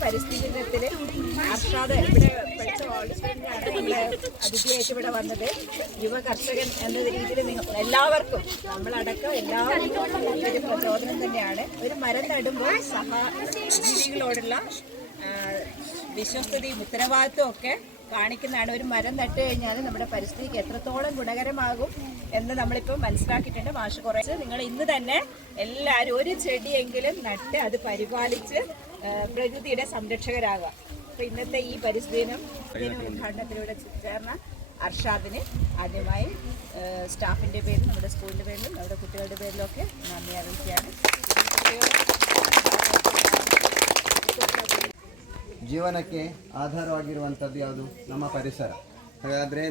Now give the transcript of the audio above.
പരിസ്ഥിതി ദിനത്തിൽ അർഷാദ് ഇവിടെ പഠിച്ച ഓൾസ്റ്റാണ് നമ്മളെ അതിഥിയായിട്ട് ഇവിടെ വന്നത്. യുവ കർഷകൻ എന്ന രീതിയിൽ എല്ലാവർക്കും നമ്മളടക്കം എല്ലാവർക്കും ഒരു പ്രചോദനം തന്നെയാണ്. ഒരു മരം നടുമ്പോൾ സഹജീവികളോടുള്ള വിശ്വസ്തതയും ഉത്തരവാദിത്വം ഒക്കെ കാണിക്കുന്നതാണ്. ഒരു മരം നട്ട് കഴിഞ്ഞാൽ നമ്മുടെ പരിസ്ഥിതിക്ക് എത്രത്തോളം ഗുണകരമാകും എന്ന് നമ്മളിപ്പോൾ മനസ്സിലാക്കിയിട്ടുണ്ട്. മാഷ് കുറച്ച് നിങ്ങൾ ഇന്ന് തന്നെ എല്ലാവരും ഒരു ചെടിയെങ്കിലും നട്ട് അത് പരിപാലിച്ച് പ്രകൃതിയുടെ സംരക്ഷകരാകുക. അപ്പോൾ ഇന്നത്തെ ഈ പരിസ്ഥിതി ദിനം ഉദ്ഘാടനത്തിലൂടെ ചേർന്ന അർഷാദിന് ആദ്യമായി സ്റ്റാഫിൻ്റെ പേരിലും നമ്മുടെ സ്കൂളിൻ്റെ പേരിലും നമ്മുടെ ಕುಟುಂಬದ പേരിലൊക്കെ നന്ദി അറിയിക്കുകയാണ്. ಜೀವನಕ್ಕೆ ಆಧಾರವಾಗಿರುವಂಥದ್ದು ಯಾವುದು? ನಮ್ಮ ಪರಿಸರ. ಹಾಗಾದರೆ